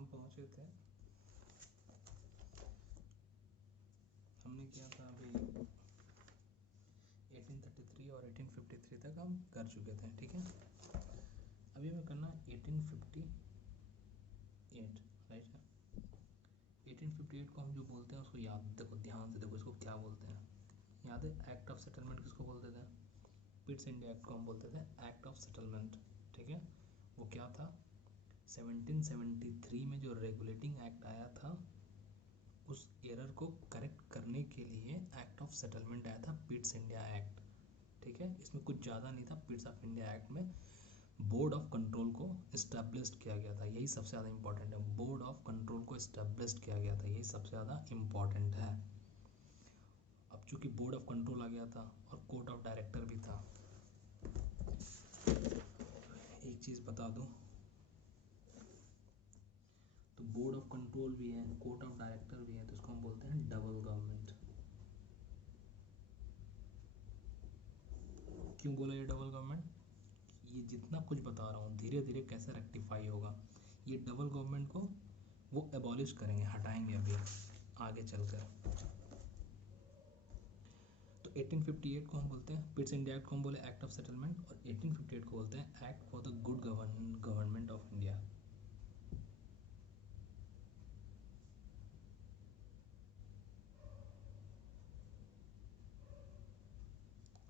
हम पहुँचे थे, हमने किया था अभी 1833 और 1853 तक हम कर चुके थे, ठीक है। अभी हमें करना 1858, राइट है। 1858 को हम जो बोलते हैं उसको याद देखो, ध्यान से देखो, इसको क्या बोलते हैं, याद है? एक्ट ऑफ सेटलमेंट किसको बोलते थे? पिट्स इंडिया एक्ट को हम बोलते थे एक्ट ऑफ सेटलमेंट, ठीक है। वो क्या था? 1773 में जो रेगुलेटिंग एक्ट आया था, उस एरर को करेक्ट करने के लिए एक्ट ऑफ सेटलमेंट आया था, पिट्स इंडिया एक्ट, ठीक है। इसमें कुछ ज़्यादा नहीं था। पिट्स ऑफ इंडिया एक्ट में बोर्ड ऑफ कंट्रोल को इस्टेब्लिश किया गया था, यही सबसे ज़्यादा इंपॉर्टेंट है। बोर्ड ऑफ कंट्रोल को इस्टेब्लिश किया गया था, यही सबसे ज़्यादा इंपॉर्टेंट है। अब चूंकि बोर्ड ऑफ कंट्रोल आ गया था और कोर्ट ऑफ डायरेक्टर भी था, एक चीज़ बता दूं, तो बोर्ड ऑफ कंट्रोल भी है, कोर्ट ऑफ डायरेक्टर भी है, तो इसको हम बोलते हैं डबल गवर्नमेंट। क्यों बोला ये डबल गवर्नमेंट? ये जितना कुछ बता रहा हूँ धीरे धीरे कैसे रेक्टिफाई होगा, ये डबल गवर्नमेंट को वो एबॉलिश करेंगे, हटाएंगे अभी आगे चलकर। तो 1858 को हम बोलते हैं पिट्स इंडिया एक्ट को हम बोले एक्ट ऑफ सेटलमेंट, और 1858 को बोलते हैं act for the good government of India.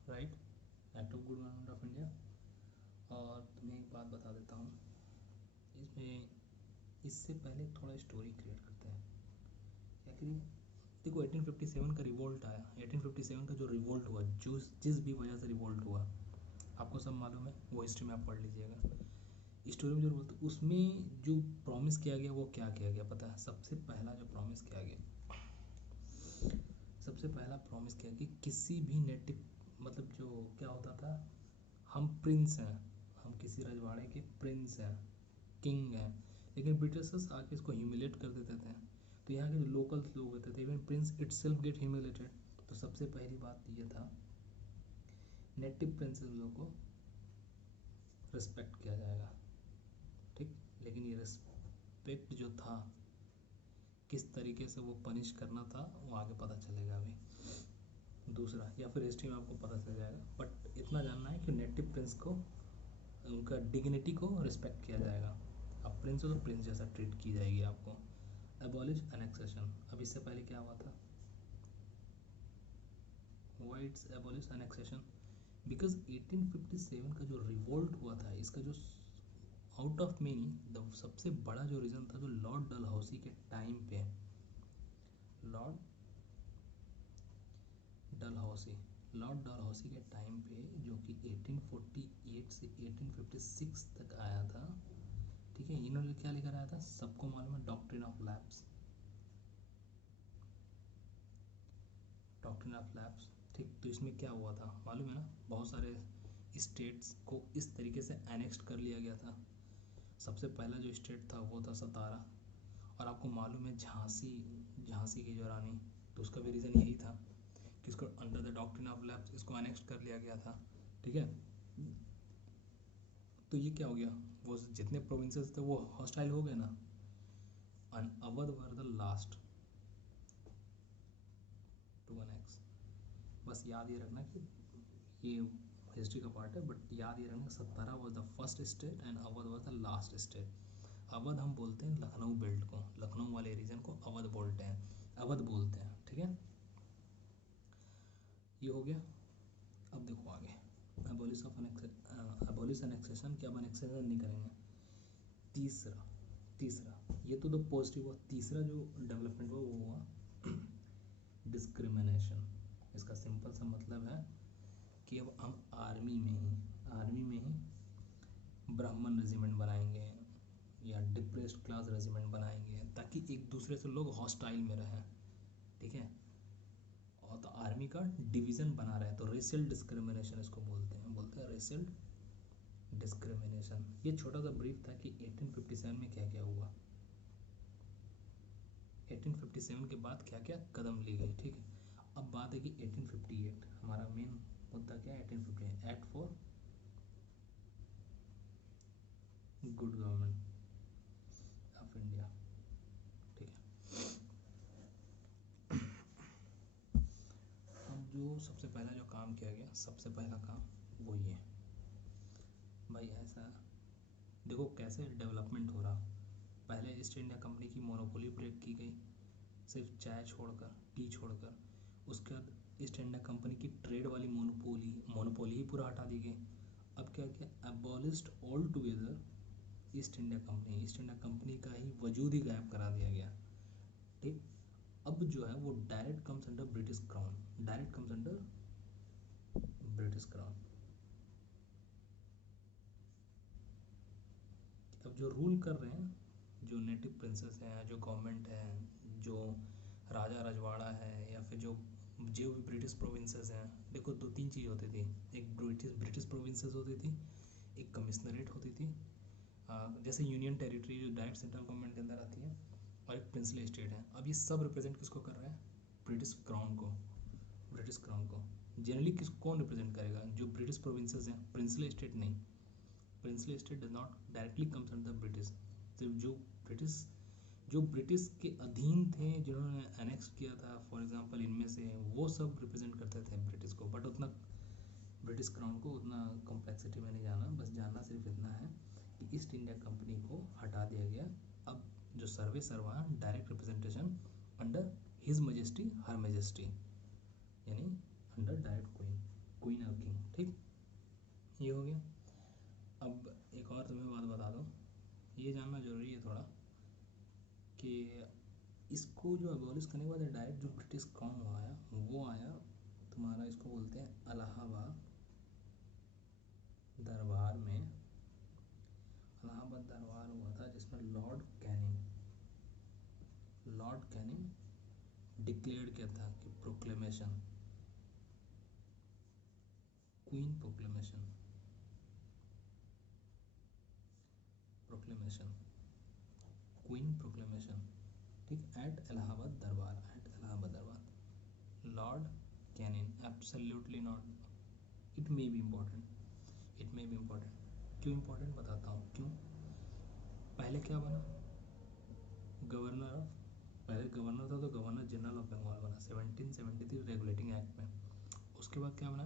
Right, act of good government of India. और तुम्हें एक बात बता देता हूँ, इसमें इससे पहले थोड़ा स्टोरी क्रिएट करते हैं। क्या करिए, देखो 1857 का रिवोल्ट आया, 1857 का जो रिवोल्ट हुआ, जो जिस भी वजह से रिवोल्ट हुआ, आपको सब मालूम है, वो हिस्ट्री में आप पढ़ लीजिएगा। स्टोरी में जो बोलते, उसमें जो प्रॉमिस किया गया वो क्या किया गया पता है? सबसे पहला जो प्रॉमिस किया गया, सबसे पहला प्रॉमिस किया कि किसी भी नेटिव, मतलब जो क्या होता था, हम प्रिंस हैं, हम किसी रजवाड़े के प्रिंस हैं, किंग हैं, लेकिन ब्रिटिशर्स आके इसको ह्यूमिलेट कर देते थे। तो यहाँ के जो लोकल लोग होते थे, even prince itself get humiliated. तो सबसे पहली बात ये था, नेटिव प्रिंसेस लोगों को रिस्पेक्ट किया जाएगा, ठीक। लेकिन ये रिस्पेक्ट जो था, किस तरीके से वो पनिश करना था, वो आगे पता चलेगा अभी। दूसरा, या फिर हिस्ट्री में आपको पता चल जाएगा, बट इतना जानना है कि नेटिव प्रिंस को, उनका डिग्निटी को रिस्पेक्ट किया जाएगा। अब प्रिंस हो तो प्रिंस जैसा ट्रीट की जाएगी आपको। एबॉलिश एनेक्सेशन, अब इससे पहले क्या हुआ था? Why it's abolish annexation? Because 1857 का जो रिवोल्ट हुआ था, इसका जो आउट ऑफ मेनी सबसे बड़ा जो रीज़न था, जो लॉर्ड डलहौसी के टाइम पे, लॉर्ड डलहौसी के टाइम पे, जो कि 1848 से 1856 तक आया था, ठीक है। इन्होंने क्या लेकर आया था, सबको मालूम है, doctrine of lapse, doctrine of lapse, ठीक। तो इसमें क्या हुआ था मालूम है ना, बहुत सारे स्टेट्स को इस तरीके से एनेक्स्ट कर लिया गया था। सबसे पहला जो स्टेट था वो था सतारा, और आपको मालूम है झांसी की जो रानी, तो उसका भी रीज़न यही था कि इसको under the doctrine of lapse इसको एनेक्स्ट कर लिया गया था, ठीक है। तो ये क्या हो गया, वो जितने प्रोविंसेस थे वो हॉस्टाइल हो गए ना, and Awadh were the last to annex. बस याद ये रखना कि ये हिस्ट्री का पार्ट है, बट याद ये रखना, Satara was the first state and Awadh was the last state. Awadh हम बोलते हैं लखनऊ बेल्ट को, लखनऊ वाले रीजन को अवध बोलते हैं, अवध बोलते हैं, ठीक है। ये हो गया। अब देखो आगे, एबॉलिश एनेक्सेशन के, अब एनेक्सेशन नहीं करेंगे। तीसरा ये तो पॉजिटिव हुआ। तीसरा जो डेवलपमेंट हुआ वो हुआ डिस्क्रिमिनेशन। इसका सिंपल सा मतलब है कि अब हम आर्मी में ही ब्राह्मण रेजिमेंट बनाएंगे या डिप्रेस्ड क्लास रेजिमेंट बनाएंगे, ताकि एक दूसरे से लोग हॉस्टाइल में रहें, ठीक है। और तो आर्मी का डिवीज़न बना रहे हैं, तो रेशियल डिस्क्रिमिनेशन इसको बोलते हैं रेशियल डिस्क्रिमिनेशन। ये छोटा सा ब्रीफ था कि 1857 में क्या क्या हुआ, 1857 के बाद क्या क्या कदम ली गई, ठीक है। अब बात है कि 1858 हमारा मेन मुद्दा क्या है, 1858 एक्ट फॉर गुड गवर्नमेंट। अब ऑफ इंडिया। ठीक है, अब जो सबसे पहला जो काम किया गया, सबसे पहला काम वो ये भाई, ऐसा देखो कैसे डेवलपमेंट हो रहा। पहले ईस्ट इंडिया कंपनी की मोनोपोली ब्रेक की गई, सिर्फ चाय छोड़कर, टी छोड़कर। उसके बाद ईस्ट इंडिया कंपनी की ट्रेड वाली मोनोपोली ही पूरा हटा दी गई। अब क्या किया, abolished all together east India company. East India company का ही वजूद ही गायब करा दिया गया। ठीक, अब जो है वो direct comes under British crown, direct comes under British crown. अब जो रूल कर रहे हैं, जो नेटिव प्रिंसेस हैं, जो गवर्नमेंट है, जो राजा रजवाड़ा है, या फिर जो भी ब्रिटिश प्रोविंसेस हैं, देखो दो तीन चीज़ होती थी। एक ब्रिटिश प्रोविंसेस होती थी, एक कमिश्नरेट होती थी, जैसे यूनियन टेरिटरी जो डायरेक्ट सेंट्रल गवर्नमेंट के अंदर आती है, और एक प्रिंसली स्टेट है। अब ये सब रिप्रेजेंट किसको कर रहा है, ब्रिटिश क्राउन को, ब्रिटिश क्राउन को। जनरली कौन रिप्रेजेंट करेगा, जो ब्रिटिश प्रोविंसेस हैं, प्रिंसली स्टेट नहीं। Princely state does not directly comes under British. सिर्फ जो ब्रिटिश के अधीन थे, जिन्होंने एनेक्स किया था, फॉर एग्जांपल इनमें से वो सब रिप्रेजेंट करते थे ब्रिटिश को। बट उतना ब्रिटिश क्राउन को उतना कॉम्प्लेक्सिटी में नहीं जाना, बस जानना सिर्फ इतना है कि ईस्ट इंडिया कंपनी को हटा दिया गया। अब जो सर्वे सर्वा direct representation under his majesty, her majesty, यानी अंडर डायरेक्ट क्वीन और किंग। ठीक, ये हो गया। अब एक और तुम्हें बात बता दूँ, ये जानना जरूरी है थोड़ा, कि इसको जो अबॉलिश करने के बाद डायरेक्ट जो ब्रिटिश क्राउन आया, वो आया तुम्हारा, इसको बोलते हैं इलाहाबाद दरबार में। इलाहाबाद दरबार हुआ था जिसमें लॉर्ड कैनिंग डिक्लेयर किया था कि proclamation, queen proclamation, queen proclamation. ठीक, एट इलाहाबाद दरबार, Lord Canning, absolutely not, it may be important, क्यों इम्पोर्टेंट बताता हूँ क्यों। पहले क्या बना, गवर्नर ऑफ, पहले गवर्नर था तो गवर्नर जनरल ऑफ बंगाल बना 1773 रेगुलेटिंग एक्ट में। उसके बाद क्या बना,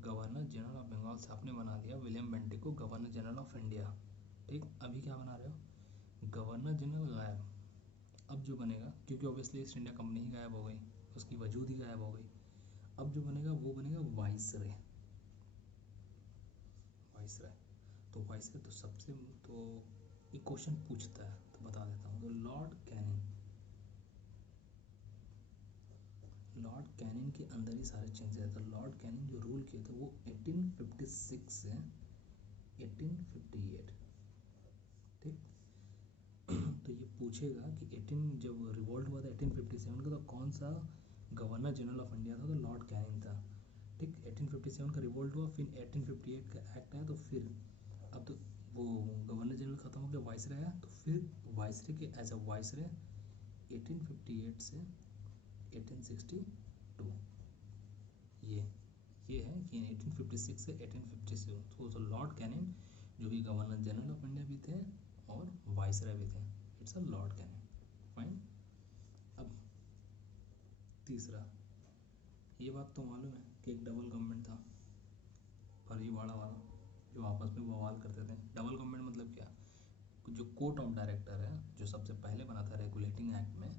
गवर्नर जनरल ऑफ बंगाल से आपने बना दिया विलियम बेंटिक को गवर्नर जनरल ऑफ इंडिया। ठीक, अभी क्या बना रहे हो, गवर्नर जनरल गायब। अब जो बनेगा, क्योंकि ऑब्वियसली ईस्ट इंडिया कंपनी ही गायब हो गई, उसकी वजूद ही गायब हो गई। अब जो बनेगा वो बनेगा वाइसरॉय। तो वाइसरॉय तो सबसे, तो एक क्वेश्चन पूछता है तो बता देता हूँ। तो लॉर्ड कैनिंग के अंदर ही सारे चेंजेस है। तो लॉर्ड कैनिंग जो रूल किए थे वो 1856 से 1858। ठीक, तो ये पूछेगा कि 18 जब रिवॉल्ट हुआ था 1857 का, तो कौन सा गवर्नर जनरल ऑफ इंडिया था, तो लॉर्ड कैनिंग था। ठीक, 1857 का रिवॉल्ट हुआ, फिर 1858 का एक्ट आया, तो फिर अब तो वो गवर्नर जनरल खत्म हो गया, वाइसरॉय आया, तो फिर वाइसरॉय के एज अ वाइसरॉय 1858 से 1862। ये है कि 1856 से 1857, तो लॉर्ड कैनिंग जो कि गवर्नर जनरल ऑफ इंडिया भी थे और वाइसरॉय भी थे, it's a Lord Canning. Fine. अब तीसरा, ये बात तो मालूम है कि एक डबल गवर्नमेंट था, फर्जीवाड़ा वाला, जो आपस में बवाल करते थे। डबल गवर्नमेंट मतलब क्या, जो कोर्ट ऑफ डायरेक्टर है, जो सबसे पहले बना था रेगुलेटिंग एक्ट में,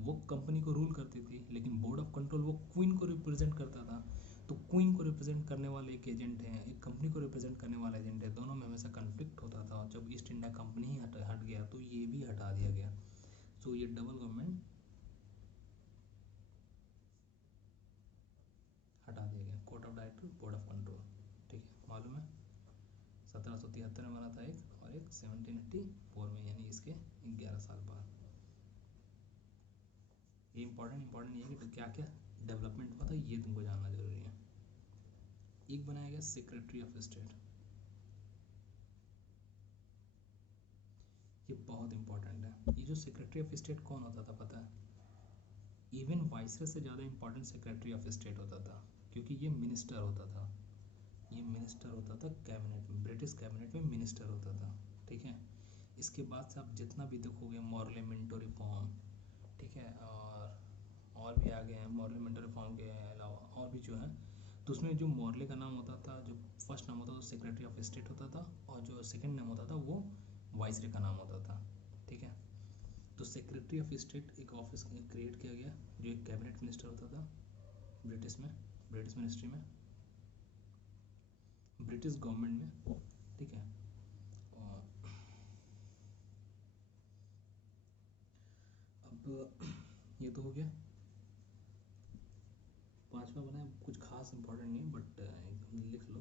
वो कंपनी को रूल करती थी, लेकिन बोर्ड ऑफ कंट्रोल वो क्वीन को रिप्रेजेंट करता था। तो क्वीन को रिप्रेजेंट करने वाले एक एजेंट है, एक कंपनी को रिप्रेजेंट करने वाला एजेंट है, दोनों में हमेशा कन्फ्लिक्ट होता था। और जब ईस्ट इंडिया कंपनी ही हट गया तो ये भी हटा दिया गया। सो ये डबल गवर्नमेंट हटा दिया गया, court of director, board of control. ठीक है, मालूम है 1773 में बना था एक, और एक 1784 में, यानी इसके 11 साल बाद। ये इंपॉर्टेंट ये है कि क्या क्या डेवलपमेंट हुआ था, ये तुमको जानना जरूरी है। एक बनाया गया सेक्रेटरी ऑफ स्टेट, ये बहुत इंपॉर्टेंट है। ये जो सेक्रेटरी ऑफ स्टेट कौन होता था पता है, इवन वाइसरॉय से ज़्यादा इंपॉर्टेंट सेक्रेटरी ऑफ स्टेट होता था, क्योंकि ये मिनिस्टर होता था। ये मिनिस्टर होता था कैबिनेट में, ब्रिटिश कैबिनेट में मिनिस्टर होता था। ठीक है, इसके बाद से आप जितना भी देखोगे मॉर्ले मिंटो रिफॉर्म, ठीक है, और भी आगे हैं मॉर्ले मिंटो रिफॉर्म के अलावा और भी जो है, तो उसमें जो मॉर्ले का नाम होता था, जो फर्स्ट नाम होता था वो सेक्रेटरी ऑफ स्टेट होता था, और जो सेकंड नाम होता था वो वाइसरे का नाम होता था, ठीक है। तो सेक्रेटरी ऑफ स्टेट एक ऑफिस क्रिएट किया गया जो एक कैबिनेट मिनिस्टर होता था ब्रिटिश में, ब्रिटिश मिनिस्ट्री में, ब्रिटिश गवर्नमेंट में, ठीक है। और अब ये तो हो गया, पांचवा बना है, कुछ खास इंपॉर्टेंट नहीं है बट लिख लो।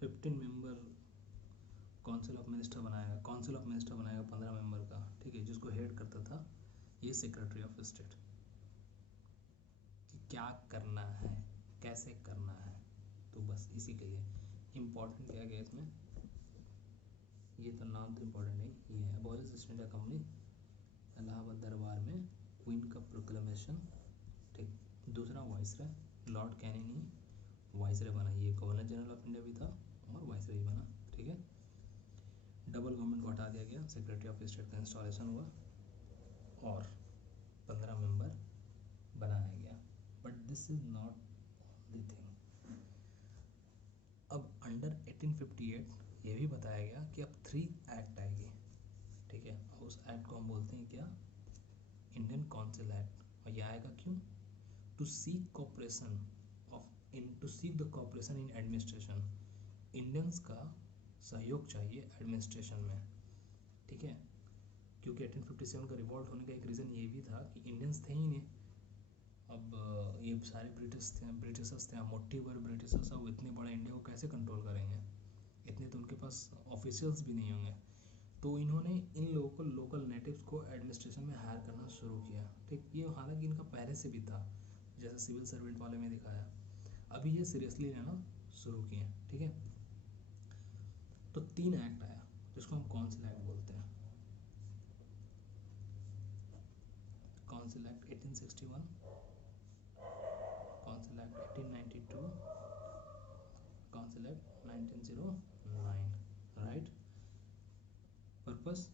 15 मेंबर काउंसिल ऑफ मिनिस्टर बनाएगा, काउंसिल ऑफ मिनिस्टर बनाएगा 15 मेंबर का, ठीक है, जिसको हेड करता था ये सेक्रेटरी ऑफ स्टेट। कि क्या करना है, कैसे करना है, तो बस इसी के लिए इम्पोर्टेंट क्या गया इसमें, ये तो नाम तो इम्पोर्टेंट नहीं, ये है abolish east India company, Allahabad दरबार में क्वीन का प्रोक्लेमेशन, ठीक। दूसरा वाइसराय, लॉर्ड कैनिंग ही वाइसराय बना, ये गवर्नर जनरल ऑफ इंडिया भी था और वाइसराय ही बना, ठीक है। डबल गवर्नमेंट को हटा दिया गया, सेक्रेटरी ऑफ स्टेट का इंस्टॉलेशन हुआ और 15 मेंबर बनाया गया, but this is not the thing. अब अंडर 1858 ये भी बताया गया कि अब 3 एक्ट आएगी, ठीक है, और उस एक्ट को हम बोलते हैं क्या, इंडियन काउंसिल एक्ट। और ये आएगा क्यों, to seek cooperation of in to seek the cooperation in administration, Indians का सहयोग चाहिए एडमिनिस्ट्रेशन में, ठीक है। क्योंकि 1857 का रिवॉल्ट होने का एक रीज़न ये भी था कि इंडियंस थे ही नहीं, अब ये सारे ब्रिटिशर्स थे, मोटी भर ब्रिटिशर्स, अब इतने बड़े इंडिया को कैसे कंट्रोल करेंगे, इतने तो उनके पास ऑफिशियल्स भी नहीं होंगे, तो इन्होंने इन लोगों को, लोकल नेटिव्स को एडमिनिस्ट्रेशन में हायर करना शुरू किया, ठीक। ये हालांकि इनका पहले से भी था, जैसे सिविल सर्वेंट वाले में दिखाया, अभी ये सीरियसली लेना शुरू किए, ठीक है। तो 3 एक्ट आया जिसको हम काउंसिल एक्ट बोलते हैं, council act 1861, council act 1892, council act 1909, right. Purpose,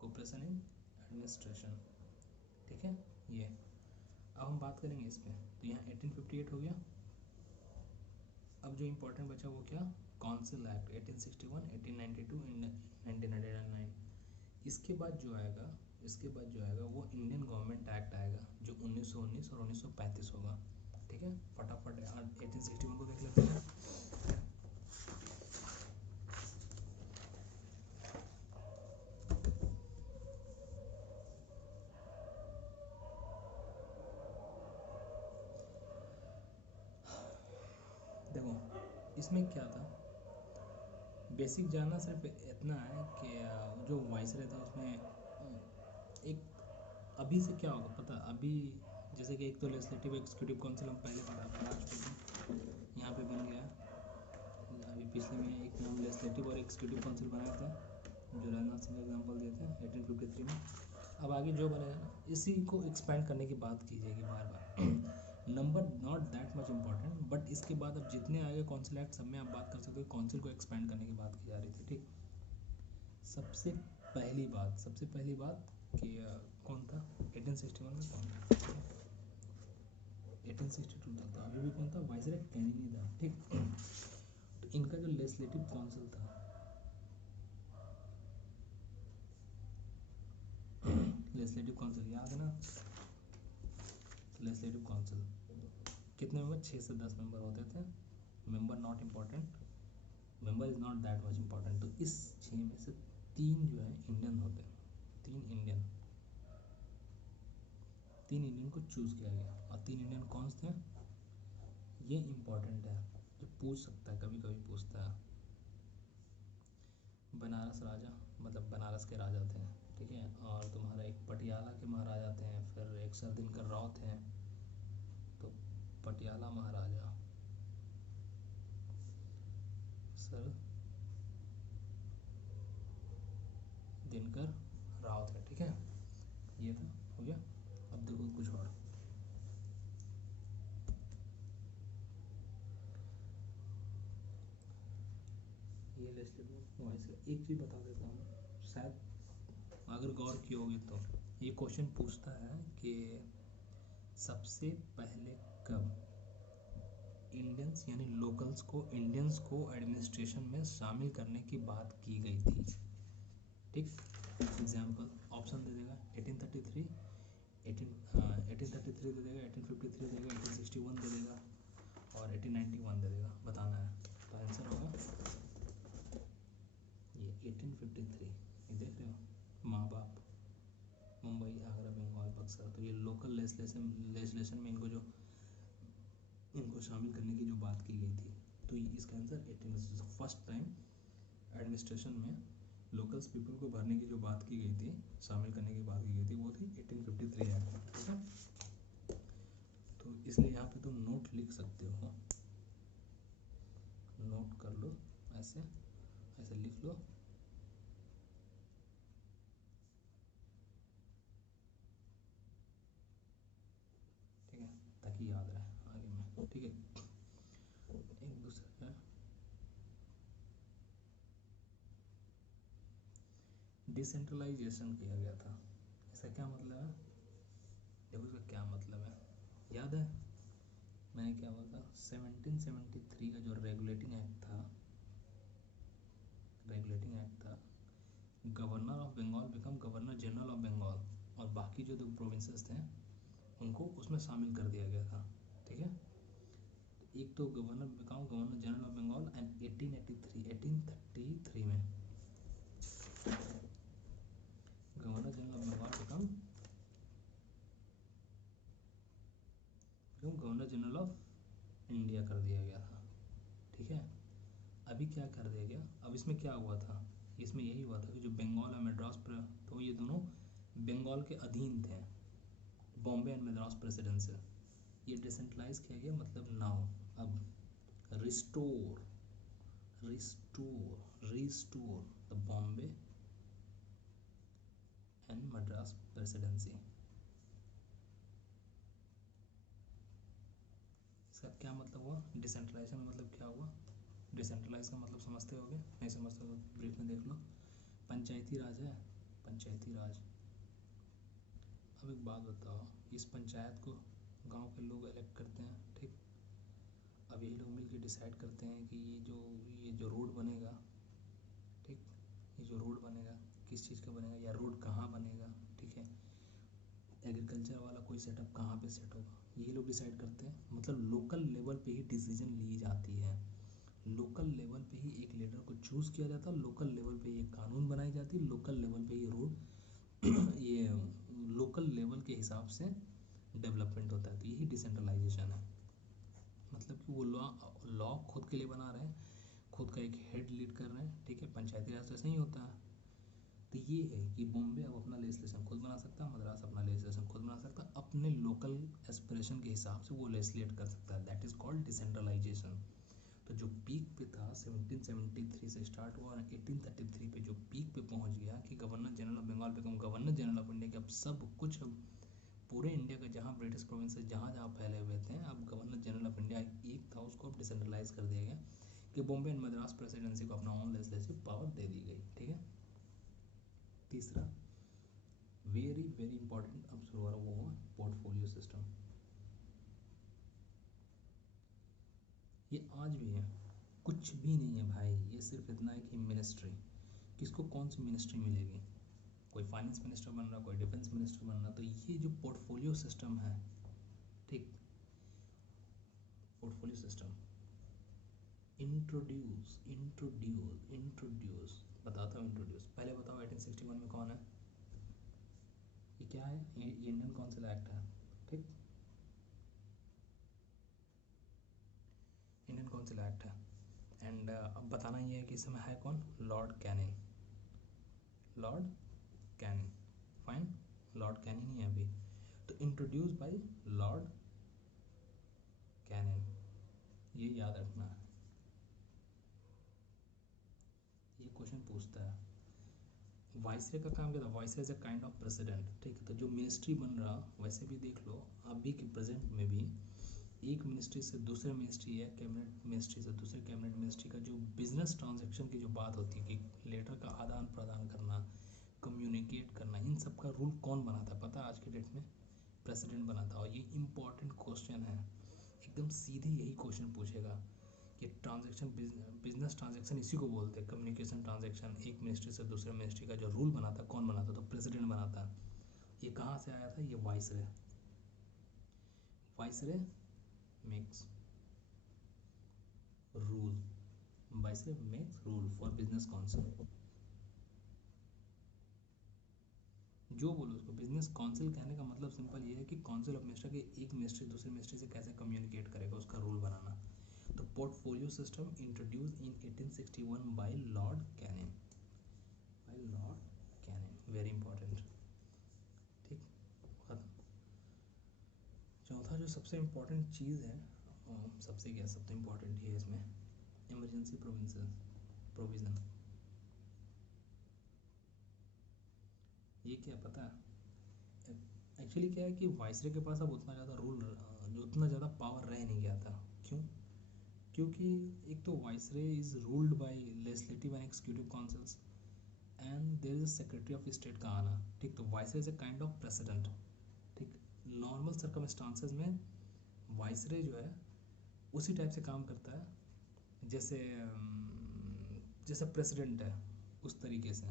cooperation in administration, ठीक है। ये अब हम बात करेंगे इस पे, तो यहाँ 1858 हो गया। अब जो इम्पोर्टेंट बचा वो क्या, काउंसिल एक्ट 1861, 1892 एंड 1909। इसके बाद जो आएगा, वो इंडियन गवर्नमेंट एक्ट आएगा जो 1919 और 1935 होगा, ठीक है। फटाफट 1861 को देख लेते हैं। देखो इसमें क्या था, बेसिक जानना सिर्फ इतना है कि जो वाइसराय था उसमें एक, अभी से क्या होगा पता, अभी जैसे कि एक तो लेजिस्लेटिव एग्जीक्यूटिव काउंसिल हम पहले बना चुके हैं, यहाँ पे बन गया, अभी पिछले में एक नाम लेजिस्लेटिव और एग्जीक्यूटिव काउंसिल बनाया था जो राजनाथ सिंह का एग्जाम्पल देते हैं 1853 में। अब आगे जो बनेगा ना इसी को एक्सपैंड करने की बात की जाएगी बार बार। Number not that much important, but इसके बाद अब जितने आगे काउंसिल एक्ट सब में आप बात कर सकते हो, काउंसिल को एक्सपैंड करने की बात की जा रही थी, ठीक। सबसे पहली बात कि कौन था 1861 में, कौन था 1862 तक था, अभी भी कौन था, वाइसराय कैनिंग ही था, ठीक। तो इनका जो लेजिस्लेटिव काउंसिल था, लेजिस्लेटिव काउंसिल याद है ना, लेजिस्लेटिव काउंसिल कितने मेंबर, 6 से 10 मेंबर होते थे, member not important, member is not that much important. तो इस 6 में से 3 जो है इंडियन होते हैं, 3 इंडियन को चूज़ किया गया, और 3 इंडियन कौन थे, ये इम्पॉर्टेंट है, जो पूछ सकता है, कभी कभी पूछता है। बनारस राजा, मतलब बनारस के राजा थे, ठीक है, और तुम्हारा एक पटियाला के महाराजा थे, फिर एक सरदिनकर राव थे, तो पटियाला महाराजा सर दिनकर राव थे, ठीक है। ये था, हो गया। अब देखो कुछ और, ये एक चीज़ बता देता हूँ, शायद अगर गौर किया होगी तो ये क्वेश्चन पूछता है कि सबसे पहले कब इंडियंस यानी लोकल्स को इंडियंस को एडमिनिस्ट्रेशन में शामिल करने की बात की गई थी। ठीक, एग्जाम्पल ऑप्शन दे देगा 1833, 1833 दे देगा, 1853 दे देगा, 1861 दे देगा और 1891 दे देगा, बताना है। तो आंसर होगा ये 1853। ये देख रहे हो, माँ बाप मुंबई, आगरा, बंगाल, बक्सर। तो ये लोकल लेजिस्लेशन में इनको शामिल करने की जो बात की गई थी, तो इसका आंसर 18 फर्स्ट टाइम एडमिनिस्ट्रेशन में लोकल्स पीपल को भरने की जो बात की गई थी, शामिल करने की बात की गई थी, वो थी 1853 एक्ट। ठीक है, तो इसलिए यहाँ पे तुम नोट लिख सकते हो, नोट कर लो, ऐसे ऐसे लिख लो। ठीक है, ताकि याद रहे आगे में। ठीक है, एक दूसरे का डिसेंट्रलाइजेशन किया गया था, इसका क्या मतलब है? देखो इसका क्या मतलब है, याद है मैंने क्या बोला था? 1773 का जो रेगुलेटिंग एक्ट था, governor of Bengal become governor general of Bengal, और बाकी जो 2 प्रोविंसेस थे उनको उसमें शामिल कर दिया गया था। ठीक है, एक तो governor become governor general of Bengal and 1833 में governor general of Bengal become governor general of India कर दिया गया था। ठीक है, अभी क्या कर दिया गया, अब इसमें क्या हुआ था, इसमें यही हुआ था कि जो बंगाल और मद्रास पर, तो ये दोनों बंगाल के अधीन थे, बॉम्बे एंड मद्रास प्रेसिडेंसी। ये डिसेंट्रलाइज किया गया, मतलब नाउ अब restore restore the Bombay and Madras presidency. इसका क्या मतलब हुआ? डिसेंट्रलाइजेशन मतलब क्या हुआ? डिसेंट्रलाइज का मतलब समझते होगे, नहीं समझते तो ब्रीफ में देख लो। पंचायती राज है, पंचायती राज। अब एक बात बताओ, इस पंचायत को गांव के लोग इलेक्ट करते हैं, ठीक। अब यही लोग मिलकर डिसाइड करते हैं कि ये जो रोड बनेगा, ठीक, ये जो रोड बनेगा किस चीज़ का बनेगा, या रोड कहाँ बनेगा, ठीक है, एग्रीकल्चर वाला कोई सेटअप कहाँ पे सेट होगा, ये लोग डिसाइड करते हैं। मतलब लोकल लेवल पे ही डिसीजन ली जाती है, लोकल लेवल पे ही एक लीडर को चूज़ किया जाता है, लोकल लेवल पे ही कानून बनाई जाती है, लोकल लेवल पे ही रोड ये लोकल लेवल के हिसाब से डेवलपमेंट होता है। तो यही डिसेंट्रलाइजेशन है, मतलब कि वो लॉ खुद के लिए बना रहे हैं, खुद का एक हेड लीड कर रहे हैं। ठीक है, पंचायती राज तो ऐसा ही होता है। तो ये है कि बॉम्बे अब अपना लेजिस्लेशन खुद बना सकता है, मद्रास अपना लेजिस्लेशन खुद बना सकता है, अपने लोकल एस्पिरेशन के हिसाब से वो लेजिस्लेट कर सकता है। That is called decentralization. तो जो पीक पे था 1773 से स्टार्ट हुआ और 1833 पे जो पीक पे पहुंच गया कि governor general of Bengal become governor general of India, के अब सब कुछ पूरे इंडिया का जहाँ ब्रिटिश प्रोविंसेस जहाँ जहाँ फैले हुए थे, अब गवर्नर जनरल ऑफ इंडिया एक था, उसको अब डिसेंट्रलाइज कर दिया गया कि बॉम्बे एंड मद्रास प्रेसिडेंसी को अपना ओन लेजिस्लेटिव पावर दे दी गई। ठीक है, तीसरा वेरी वेरी इंपॉर्टेंट अब शुरू हो रहा वो हुआ पोर्टफोलियो सिस्टम। ये आज भी है, कुछ भी नहीं है भाई, ये सिर्फ इतना है कि मिनिस्ट्री, किसको कौन सी मिनिस्ट्री मिलेगी, कोई फाइनेंस मिनिस्टर बन रहा, कोई डिफेंस मिनिस्टर बन रहा, तो ये जो पोर्टफोलियो सिस्टम है, ठीक, पोर्टफोलियो सिस्टम इंट्रोड्यूस बताता हूँ। इंट्रोड्यूस पहले बताओ 1861 में कौन है, ये क्या है, ये इंडियन काउंसिल एक्ट है, ठीक, इंडियन काउंसिल एक्ट है। एंड अब बताना ये है कि इसमें है कौन, Lord Canning, Lord Canning, fine, Lord Canning ही है अभी, तो इंट्रोड्यूस बाय लॉर्ड कैनिंग, ये याद रखना है, ये क्वेश्चन पूछता है। वाइसरे का काम क्या था, viceroy is a kind of president, ठीक है। तो जो मिनिस्ट्री बन रहा, वैसे भी देख लो अभी के प्रेजेंट में भी एक मिनिस्ट्री से दूसरे मिनिस्ट्री या कैबिनेट मिनिस्ट्री से दूसरे कैबिनेट मिनिस्ट्री का जो बिजनेस ट्रांजैक्शन की जो बात होती है कि लेटर का आदान प्रदान करना, कम्युनिकेट करना, इन सब का रूल कौन बनाता है पता है? आज के डेट में प्रेसिडेंट बनाता है। और ये इम्पॉर्टेंट क्वेश्चन है, एकदम सीधे यही क्वेश्चन पूछेगा कि ट्रांजैक्शन, बिजनेस ट्रांजैक्शन इसी को बोलते हैं, कम्युनिकेशन ट्रांजैक्शन। एक मिनिस्ट्री से दूसरे मिनिस्ट्री का जो रूल बनाता है कौन बनाता है? तो प्रेसिडेंट बनाता है। ये कहाँ से आया था? ये viceroy. Viceroy makes rule, viceroy makes rule for business council. जो बोलो उसको, बिजनेस काउंसिल कहने का मतलब सिंपल ये है कि काउंसिल ऑफ मिनिस्टर के एक मिनिस्ट्री दूसरे मिनिस्ट्री से कैसे कम्युनिकेट करेगा, उसका रूल बनाना। तो portfolio system introduce in 1861 by lord Canning, by lord Canning, very important, ठीक। चौथा जो सबसे इम्पोर्टेंट चीज़ है, सबसे क्या सबसे इम्पोर्टेंट है इसमें, इमरजेंसी प्रोविज़न। ये क्या पता है? एक्चुअली क्या है कि वाइसरे के पास अब उतना ज़्यादा रूल, उतना ज़्यादा पावर रह नहीं गया था। क्यों? क्योंकि एक तो viceroy is ruled by legislative and executive councils and there is secretary of state का आना, ठीक। तो viceroy is a kind of president, ठीक। नॉर्मल सर्कमस्टांसेस में वाइसरे जो है उसी टाइप से काम करता है जैसे जैसे प्रेसिडेंट है, उस तरीके से।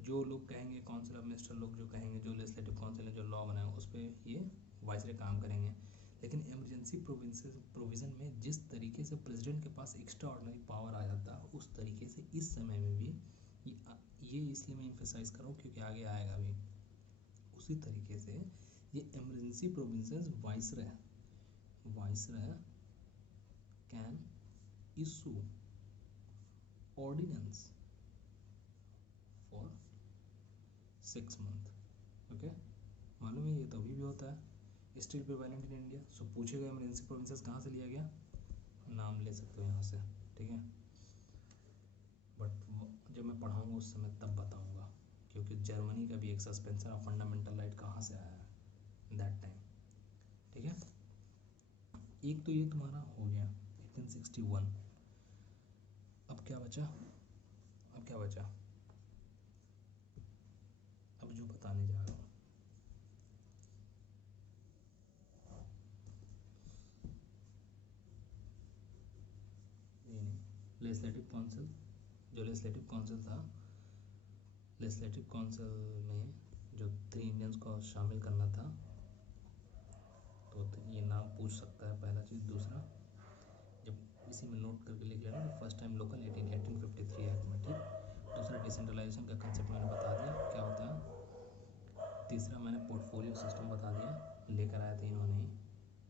जो लोग कहेंगे, काउंसिल ऑफ मिनिस्टर लोग जो कहेंगे, जो लेजिस्लेटिव काउंसिल है जो लॉ बनाए उस पर ये वाइसरे काम करेंगे। लेकिन इमरजेंसी प्रोविज़न में जिस तरीके से प्रेसिडेंट के पास एक्स्ट्रा ऑर्डिनरी पावर आ जाता है, उस तरीके से इस समय में भी ये इसलिए मैं इम्फेसाइज कर रहा हूँ क्योंकि आगे आएगा भी। उसी तरीके से ये emergency provisions viceroy can issue ordinance for 6 month, okay. मालूम है ये तो अभी भी होता है, still prevalent in India. So पूछेगा इमरजेंसी प्रोविंसेस कहाँ से लिया गया, नाम ले सकते हो यहाँ से, ठीक है। बट जब मैं पढ़ाऊँगा उस समय तब बताऊँगा, क्योंकि जर्मनी का भी एक सस्पेंशन ऑफ फंडामेंटल राइट कहाँ से आया है दैट टाइम, ठीक है। एक तो ये तुम्हारा हो गया 1861। अब क्या बचा, अब क्या बचा, अब जो बताने जा रहा हूँ, ये नहीं, लेजिस्लेटिव काउंसिल। जो लेजिस्लेटिव काउंसिल था, लेजिस्लेटिव काउंसिल में जो 3 इंडियंस को शामिल करना था, तो ये नाम पूछ सकता है, पहला चीज़। दूसरा, जब इसी में नोट करके लिख लेना, फर्स्ट टाइम लोकल 1853 एक्ट में, ठीक। दूसरा, डिसेंट्रलाइजेशन का कंसेप्ट मैंने बता दिया क्या होता है। तीसरा, मैंने पोर्टफोलियो सिस्टम बता दिया, लेकर आए थे इन्होंने ही,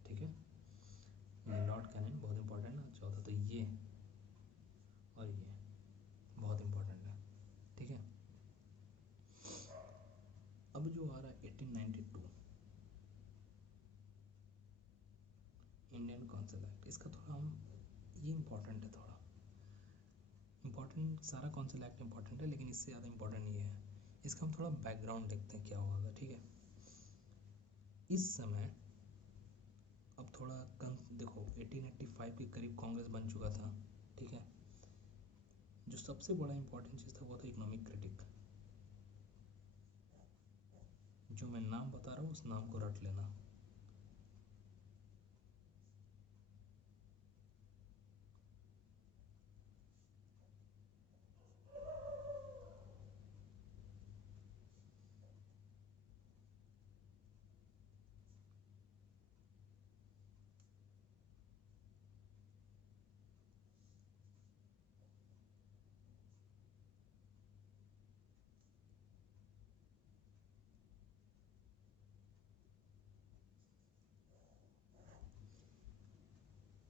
ठीक है। ये लॉर्ड कैनिंग बहुत इंपॉर्टेंट है। चौथा तो ये, और ये बहुत इंपॉर्टेंट है, ठीक है। अब जो आ रहा है 1892 इंडियन काउंसिल एक्ट, इसका थोड़ा हम, ये इंपॉर्टेंट है, थोड़ा इंपॉर्टेंट, सारा काउंसिल एक्ट इंपॉर्टेंट है, लेकिन इससे ज़्यादा इंपॉर्टेंट ये है। इसका हम थोड़ा बैकग्राउंड देखते हैं क्या होगा, ठीक है। इस समय अब थोड़ा देखो 1885 के करीब कांग्रेस बन चुका था, ठीक है। जो सबसे बड़ा इंपॉर्टेंट चीज़ था वो था इकोनॉमिक क्रिटिक। जो मैं नाम बता रहा हूँ उस नाम को रट लेना।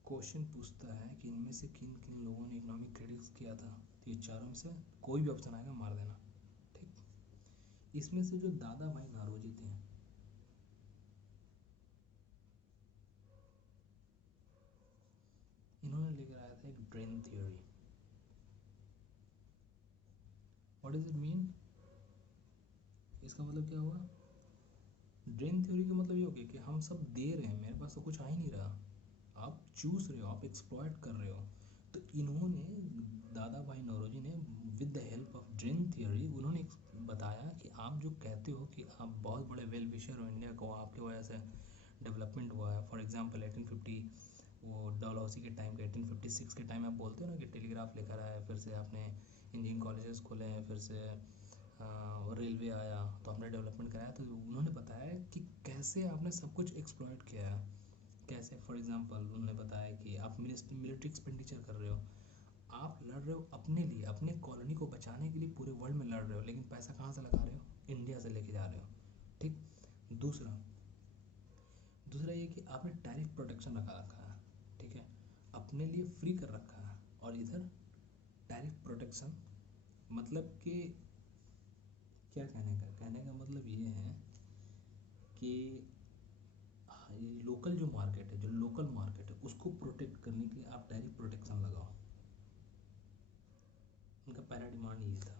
क्वेश्चन पूछता है कि इनमें से किन किन लोगों ने इकोनॉमिक क्रिटिक्स किया था, तो ये चारों में से कोई भी ऑप्शन आएगा मार देना, ठीक। इसमें से जो दादा भाई नारोजी थे, इन्होंने लेकर आया था एक drain theory. What does it mean? इसका मतलब क्या हुआ, ड्रेन थ्योरी का मतलब ये हो गया कि हम सब दे रहे हैं, मेरे पास तो कुछ आ ही नहीं रहा, आप चूस रहे हो, आप एक्सप्लॉइट कर रहे हो। तो इन्होंने, दादा भाई नौरोजी ने with the help of drain theory उन्होंने बताया कि आप जो कहते हो कि आप बहुत बड़े वेल विशर हो इंडिया को, आपकी वजह से डेवलपमेंट हुआ है। फॉर एग्जांपल 1850 वो डलहौसी के टाइम के 1856 के टाइम आप बोलते हो ना कि टेलीग्राफ लेकर आया, फिर से आपने इंजीनियरिंग कॉलेजेस खोले हैं, फिर से रेलवे आया, तो आपने डेवलपमेंट कराया। तो उन्होंने बताया कि कैसे आपने सब कुछ एक्सप्लॉइट किया है, कैसे। फॉर एग्जांपल उन्होंने बताया कि आप मिलिट्री एक्सपेंडिचर कर रहे हो, आप लड़ रहे हो अपने लिए, अपने कॉलोनी को बचाने के लिए पूरे वर्ल्ड में लड़ रहे हो, लेकिन पैसा कहाँ से लगा रहे हो, इंडिया से लेके जा रहे हो। ठीक। दूसरा दूसरा ये कि आपने टैरिफ प्रोटेक्शन रखा रखा है, ठीक है, अपने लिए फ्री कर रखा है। और इधर टैरिफ प्रोटेक्शन मतलब कि क्या कहने का मतलब ये है कि लोकल जो मार्केट है, जो लोकल मार्केट है उसको प्रोटेक्ट करने के लिए आप टैरिफ प्रोटेक्शन लगाओ। उनका पहला डिमांड ये था,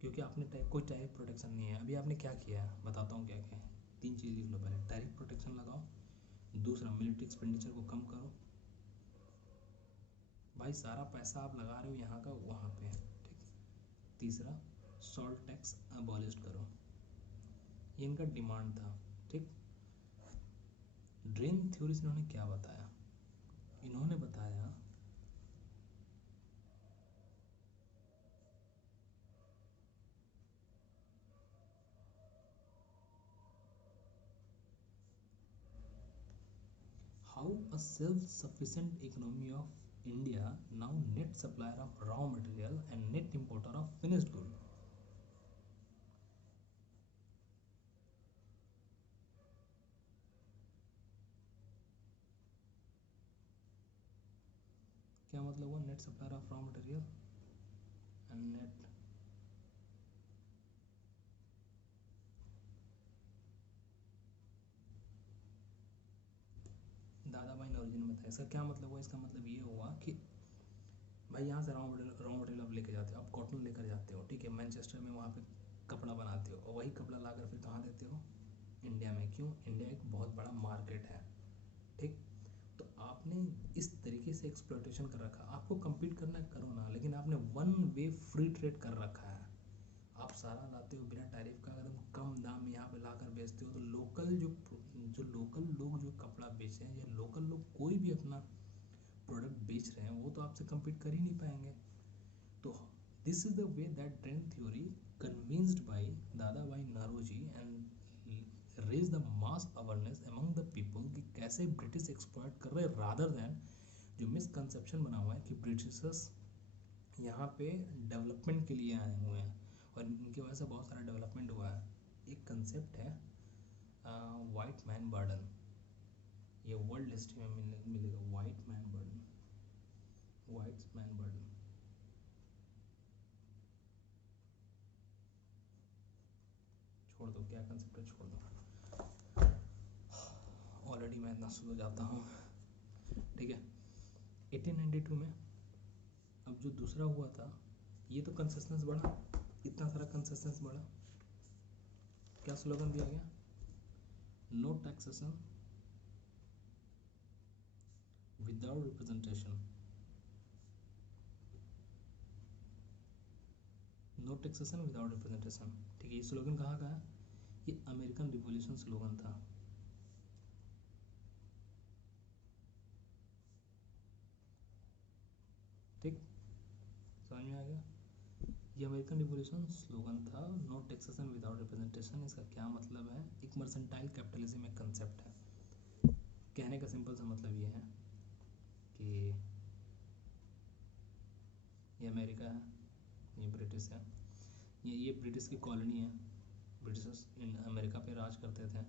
क्योंकि आपने कोई टैरिफ प्रोटेक्शन नहीं है। अभी आपने क्या किया है बताता हूँ क्या क्या है। 3 चीज़ लिख लो, पहले टैरिफ प्रोटेक्शन लगाओ, दूसरा मिलिट्री एक्सपेंडिचर को कम करो, भाई सारा पैसा आप लगा रहे हो यहाँ का वहाँ पे, ठीक। तीसरा सॉल्ट टैक्स अबॉलिश करो, ये इनका डिमांड था, ठीक। ड्रेन थ्योरी से इन्होंने क्या बताया, इन्होंने बताया how a self-sufficient economy of India now net supplier of raw material and net importer of finished good। क्या मतलब हुआ, net supplier of raw material and net, दादा भाई नौरोजी ने बताया। इसका क्या मतलब हुआ, इसका मतलब ये हुआ कि भाई यहाँ से रॉ मटेरियल आप लेके जाते हो, आप कॉटन लेकर जाते हो, ठीक है, मैनचेस्टर में वहाँ पे कपड़ा बनाते हो, और वही कपड़ा लाकर फिर कहाँ देते हो, इंडिया में। क्यों, इंडिया एक बहुत बड़ा मार्केट है, ठीक। तो आपने इस तरीके से एक्सप्लॉयटेशन कर रखा, आपको कम्पीट करना है करो ना, लेकिन आपने वन वे फ्री ट्रेड कर रखा है। आप सारा लाते हो बिना टैरिफ का, एकदम कम दाम में यहाँ पे लाकर बेचते हो, तो लोकल जो लोकल लोग जो कपड़ा बेच रहे हैं, या लोकल लोग कोई भी अपना प्रोडक्ट बेच रहे हैं, वो तो आपसे कम्पीट कर ही नहीं पाएंगे। तो this is the way that drain theory convinced by Dadabhai Naoroji and raise the mass awareness among the people कि कैसे ब्रिटिश एक्सप्लॉइट कर रहे हैं, रादर देन जो मिसकंसेप्शन बना हुआ है कि ब्रिटिशर्स यहाँ पे डेवलपमेंट के लिए आए हुए हैं और इनकी वजह से बहुत सारा डेवलपमेंट हुआ है। एक कंसेप्ट है वाइट मैन बर्डन, ये वर्ल्ड हिस्ट्री में मिलेगा, white man burden, white man burden. छोड़ दो, क्या कंसेप्ट है, छोड़ दो, ऑलरेडी मैं इतना सुन जाता हूँ, ठीक है। 1892 में अब जो दूसरा हुआ था, ये तो कंसिस्टेंस बढ़ा, इतना सारा कंसिस्टेंस बढ़ा, क्या स्लोगन दिया गया, no taxation without representation, no taxation without representation, ठीक है। ये स्लोगन कहाँ का है, ये अमेरिकन रिवॉल्यूशन स्लोगन था, ठीक, समझ में आ गया। ये अमेरिकन रिवॉल्यूशन स्लोगन था, नो टैक्सेशन विदाउट रिप्रेजेंटेशन। इसका क्या मतलब है, एक मर्सेंटाइल कैपिटलिज्म एक कंसेप्ट है। कहने का सिंपल सा मतलब ये है कि ये अमेरिका है, ये ब्रिटिश है, ये ब्रिटिश की कॉलोनी है, ब्रिटिशर्स इन अमेरिका पे राज करते थे।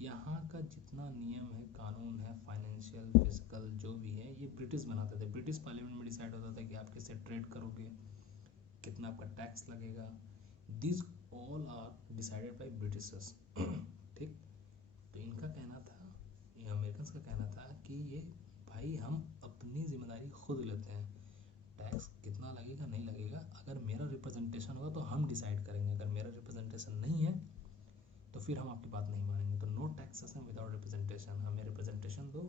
यहाँ का जितना नियम है, कानून है, फाइनेंशियल फिजिकल जो भी है, ये ब्रिटिश बनाते थे। ब्रिटिश पार्लियामेंट में डिसाइड होता था कि आप किससे ट्रेड करोगे, कितना आपका टैक्स लगेगा, this all are decided by Britishers, ठीक। तो इनका कहना था, ये अमेरिकन का कहना था कि ये भाई हम अपनी जिम्मेदारी खुद लेते हैं, टैक्स कितना लगेगा नहीं लगेगा, अगर मेरा रिप्रेजेंटेशन होगा तो हम डिसाइड करेंगे, अगर मेरा रिप्रेजेंटेशन नहीं है तो फिर हम आपकी बात नहीं मानेंगे। तो नो टैक्सेशन विदाउट रिप्रेजेंटेशन, हमें रिप्रेजेंटेशन दो,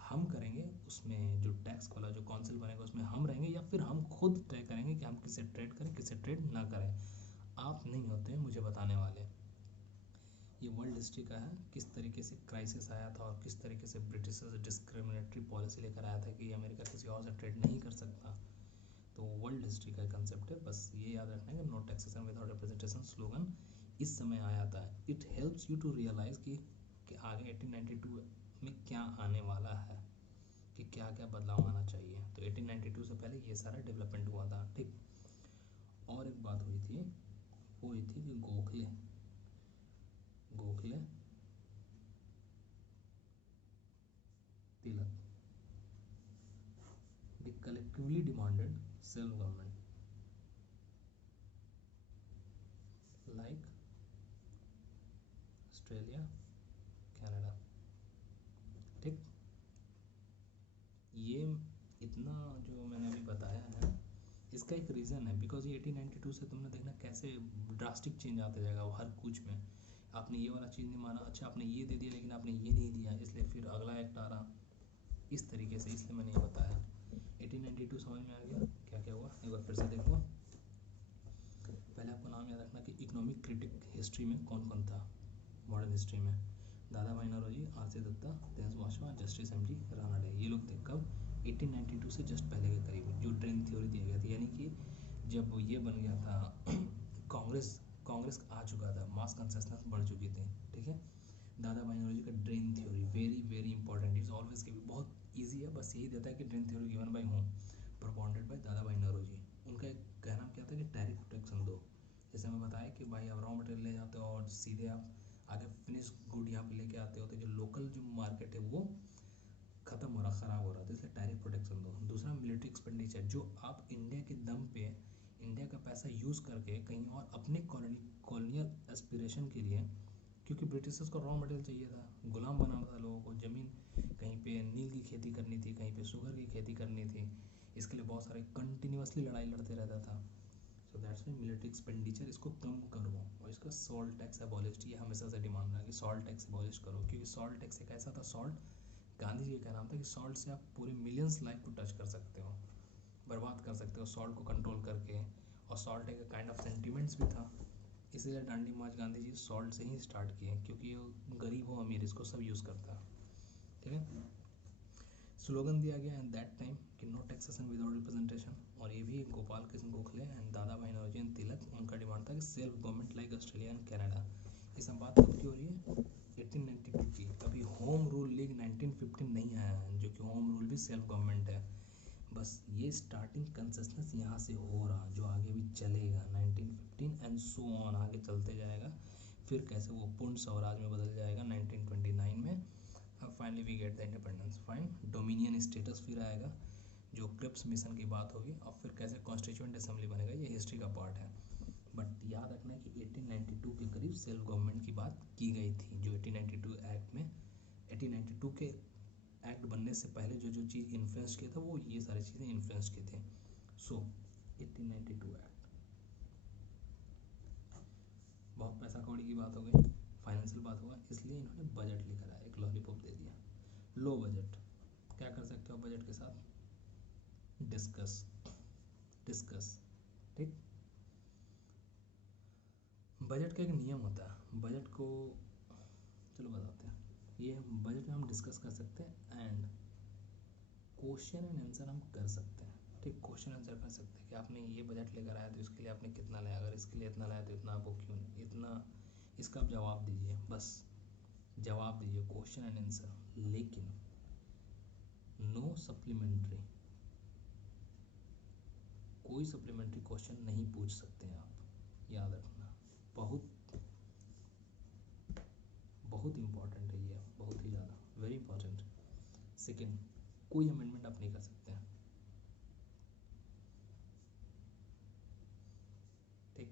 हम करेंगे उसमें जो टैक्स वाला जो काउंसिल बनेगा उसमें हम रहेंगे, या फिर हम खुद तय करेंगे कि हम किससे ट्रेड करें किससे ट्रेड ना करें। आप नहीं होते हैं मुझे बताने वाले। ये वर्ल्ड हिस्ट्री का है, किस तरीके से क्राइसिस आया था और किस तरीके से ब्रिटिशर्स डिस्क्रिमिनेटरी पॉलिसी लेकर आया था कि अमेरिका किसी और से ट्रेड नहीं कर सकता। तो वर्ल्ड हिस्ट्री का कंसेप्ट है, बस ये याद रखना है कि no taxation without representation slogan इस समय आया था। It helps you to realize कि आगे 1892 में क्या आने वाला है, कि क्या क्या बदलाव आना चाहिए। तो 1892 से पहले ये सारा डेवलपमेंट हुआ था, ठीक। और एक बात हुई थी, वो हुई थी कि गोखले तिलक they collectively demanded self government like Australia Canada, ठीक। ये इतना जो मैंने अभी बताया है इसका एक रीज़न है, बिकॉज ये 1892 से तुमने देखना कैसे ड्रास्टिक चेंज आते जाएगा हर कुछ में। आपने ये वाला चीज़ नहीं माना, अच्छा आपने ये दे दिया लेकिन आपने ये नहीं दिया, इसलिए फिर अगला एक्ट आ रहा, इस तरीके से, इसलिए मैंने ये बताया। 1892 समझ में आ गया क्या क्या हुआ, एक बार फिर से देखो। पहले आपको नाम याद रखना कि इकोनॉमिक क्रिटिक हिस्ट्री में कौन कौन था मॉडर्न हिस्ट्री में। Dadabhai Naoroji, R C. दत्ता, देवेंद्र वाशवा, जस्टिस एम.जी. रानडे, ये लोग थे कब, 1892 से जस्ट पहले के करीब, जो ट्रेंड थ्योरी दिया गया था, यानी कि जब ये बन गया था कांग्रेस आ चुका था, मास कंसेशनस बढ़ चुकी थी, ठीक है। दादा भाई नौरोजी का drain theory very very important, is always के बहुत ईजी है, बस यही देता है कि drain theory given by home, propounded bye Dadabhai Naoroji. उनका एक कहना क्या था कि टैरिफ प्रोटेक्शन दो, जैसे मैं बताया कि भाई आप रॉ मटेरियल ले जाते हो और सीधे आप आगे फिनिश गुड यहाँ पे लेके आते हो, तो जो लोकल जो मार्केट है वो ख़त्म हो रहा, ख़राब हो रहा, तो इसलिए टैरिफ प्रोटेक्शन दो। दूसरा मिलिट्री एक्सपेंडिचर, जो आप इंडिया के दम पे इंडिया का पैसा यूज़ करके कहीं और अपने कॉलोनियल एस्पिरेशन के लिए, क्योंकि ब्रिटिशर्स को रॉ मटेरियल चाहिए था, गुलाम बनाना था लोगों को, ज़मीन कहीं पे नील की खेती करनी थी, कहीं पे शुगर की खेती करनी थी, इसके लिए बहुत सारे कंटिन्यूसली लड़ाई लड़ते रहता था। So that's why military expenditure इसको कम करो, और इसका सॉल्ट टैक्स एबॉलिश, ये हमेशा से डिमांड रहा कि सॉल्ट टैक्स एबॉलिश करो, क्योंकि सॉल्ट टैक्स एक ऐसा था, सॉल्ट गांधी जी का नाम था कि सॉल्ट से आप पूरे मिलियंस लाइफ को टच कर सकते हो, बर्बाद कर सकते हो सॉल्ट को कंट्रोल करके। और सॉल्ट एक काइंड ऑफ सेंटिमेंट्स भी था, इसीलिए डांडी मार्च गांधी जी सॉल्ट से ही स्टार्ट किए, क्योंकि गरीब हो अमीर इसको सब यूज़ करता है, ठीक है। स्लोगन दिया गया एंड दैट टाइम कि नो टैक्सेशन विदाउट रिप्रेजेंटेशन, और ये भी गोपाल कृष्ण गोखले एंड दादा भाई नौरोजी एंड तिलक, उनका डिमांड था कि self government like Australia and Canada. ये सब बात कब की हो रही है, 1892 की। अभी होम रूल लीग 1915 नहीं आया है, जो कि होम रूल भी सेल्फ गवर्नमेंट है, बस ये स्टार्टिंग कंसेशनस यहाँ से हो रहा, जो आगे भी चलेगा 1915 एंड सो ऑन, आगे चलते जाएगा, फिर कैसे वो पूर्ण स्वराज में बदल जाएगा 1929 में। Finally we get the independence, fine dominion status फिर आएगा, जो क्रिप्स मिशन की बात होगी, और फिर कैसे कॉन्स्टिट्यूएंट असेंबली बनेगा, ये हिस्ट्री का पार्ट है। बट याद रखना कि 1892 के करीब सेल्फ गवर्नमेंट की बात की गई थी, जो 1892 एक्ट में, 1892 के एक्ट बनने से पहले जो जो चीज़ इन्फ्लुएंस किया था वो ये सारी चीज़ें इन्फ्लुएंस की थी। सो 1892 एक्ट, बहुत पैसा कौड़ी की बात हो गई, फाइनेंशियल बात होगा, इसलिए इन्होंने बजट लेकर आया, एक लॉलीपॉप दे दिया, लो बजट। क्या कर सकते हो बजट के साथ, डिस्कस डिस्कस, ठीक। बजट का एक नियम होता है, बजट को चलो बताते हैं, ये बजट में हम डिस्कस कर सकते हैं एंड क्वेश्चन एंड आंसर हम कर सकते हैं, ठीक। क्वेश्चन आंसर कर सकते हैं कि आपने ये बजट लेकर आया तो इसके लिए आपने कितना लाया, अगर इसके लिए इतना लाया तो इतना आपको क्यों, इतना, इसका आप जवाब दीजिए, बस जवाब दीजिए, क्वेश्चन एंड आंसर। लेकिन नो सप्लीमेंट्री, कोई सप्लीमेंट्री क्वेश्चन नहीं पूछ सकते हैं आप, याद रखना, बहुत बहुत इंपॉर्टेंट है ये, बहुत ही ज़्यादा वेरी इंपॉर्टेंट। सेकेंड, कोई अमेंडमेंट आप नहीं कर सकते हैं, ठीक।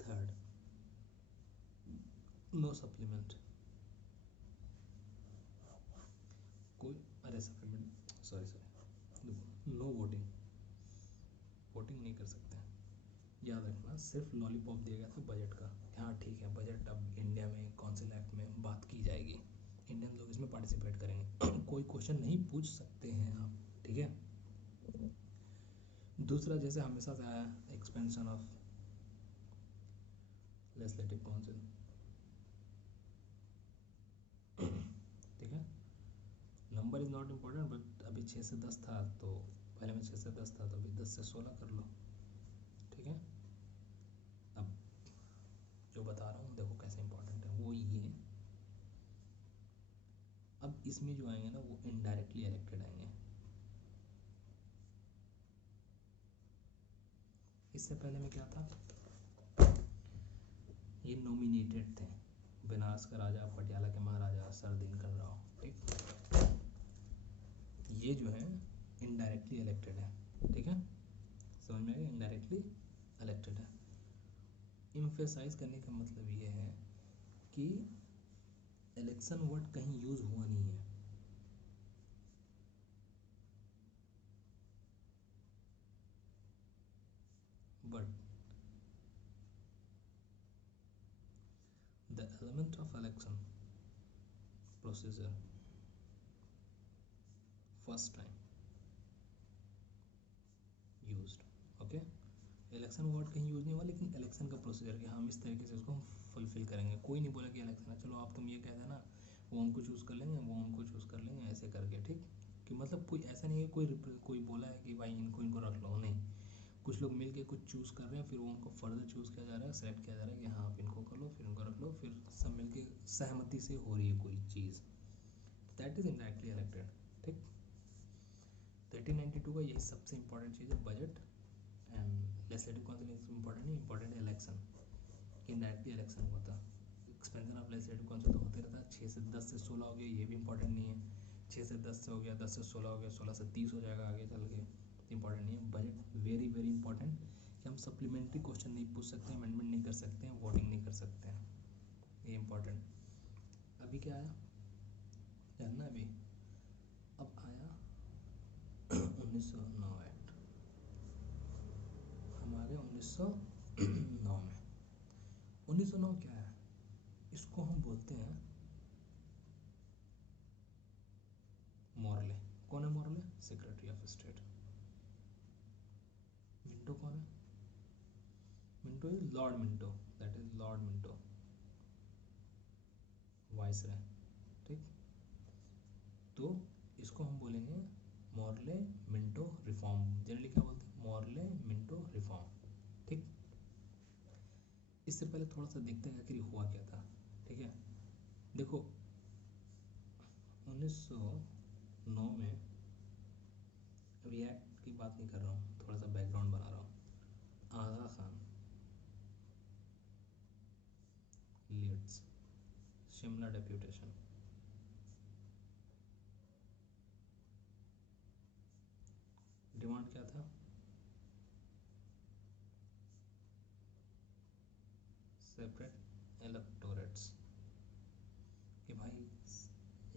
थर्ड, नो सप्लीमेंट, कोई, अरे supplement, sorry, no voting, voting नहीं कर सकते। याद रखना सिर्फ लॉलीपॉप दिया गया था बजट का। हाँ ठीक है, बजट अब इंडिया में कौंसिल एक्ट में बात की जाएगी, इंडियन लोग इसमें पार्टिसिपेट करेंगे कोई क्वेश्चन नहीं पूछ सकते हैं आप, ठीक है। दूसरा जैसे हमेशा से आया, एक्सपेंशन ऑफ लेजिस्लेटिव काउंसिल, ठीक है। Number is not important, but अभी 6 से 10 था, तो पहले में 6 से 10 था, तो अभी 10 से 16 कर लो, ठीक है। अब जो बता रहा हूँ देखो कैसे इंपॉर्टेंट है, वो ये है। अब इसमें जो आएंगे ना वो इनडायरेक्टली इलेक्टेड आएंगे। इससे पहले में क्या था, ये नॉमिनेटेड थे, बनारस का राजा, पटियाला के महाराजा, सर दिनकर राव, ठीक। ये जो है इनडायरेक्टली इलेक्टेड है, ठीक है, समझ में आ गया, इनडायरेक्टली इलेक्टेड है। इम्फेसाइज करने का मतलब ये है कि इलेक्शन वर्ड कहीं यूज हुआ नहीं है, but the element of election procedure first time used, okay. Election word कहीं यूज नहीं हुआ, लेकिन इलेक्शन का प्रोसीजर कि हम इस तरीके से उसको फुलफिल करेंगे। कोई नहीं बोला कि इलेक्शन है, चलो आप तुम ये कह देना, वो उनको चूज़ कर लेंगे, वो उनको चूज़ कर लेंगे, ऐसे करके, ठीक। कि मतलब कोई ऐसा नहीं है कोई बोला है कि भाई इनको इनको रख लो, नहीं। कुछ लोग मिल के कुछ चूज़ कर रहे हैं, फिर वो उनको फर्दर चूज़ किया जा रहा है, सेलेक्ट किया जा रहा है कि हाँ आप इनको कर लो, फिर इनको रख लो, फिर सब मिल के सहमति से हो रही है कोई चीज़, दैट इज़ इनडायरेक्टली इलेक्टेड, ठीक। तो 1892 का यही सबसे इंपॉर्टेंट चीज़ है, budget and legislative council is important नहीं, इंपॉर्टेंट है इलेक्शन, इनडायरेक्टली इलेक्शन हुआ था। एक्सपेंशन ऑफ लेजिस्लेटिव काउंसिल तो होते रहता है, 6 से 10 से 16 हो गया, ये भी इंपॉर्टेंट नहीं है, 6 से 10 से हो गया, 10 से 16 हो गया, 16 से 30 हो जाएगा आगे चल के, इंपॉर्टेंट नहीं है। बजट वेरी वेरी इंपॉर्टेंट, कि हम सप्लीमेंट्री क्वेश्चन नहीं पूछ सकते, अमेंडमेंट नहीं कर सकते हैं, वोटिंग नहीं कर सकते हैं, ये इंपॉर्टेंट। अभी क्या आया जानना अभी, अब आया 1909 एक्ट, हम आ गए 1909 में। 1909 क्या है, इसको हम बोलते हैं मॉर्ले। कौन है Morley, secretary of state. Minto कौन है, Minto is Lord Minto, that is Lord Minto, viceroy, ठीक। तो इसको हम बोलेंगे मॉर्ले मिंटो रिफॉर्म, जनरली क्या बोलते हैं, मॉर्ले मिंटो रिफॉर्म, ठीक। इससे पहले थोड़ा सा देखते हैं आखिर हुआ क्या था, ठीक है। देखो 1909 में, अभी एक्ट की बात नहीं कर रहा हूँ, थोड़ा सा बैकग्राउंड बना रहा हूँ। Aga Khan leads Shimla deputation, demand क्या था, सेपरेट इलेक्टोरेट्स, कि भाई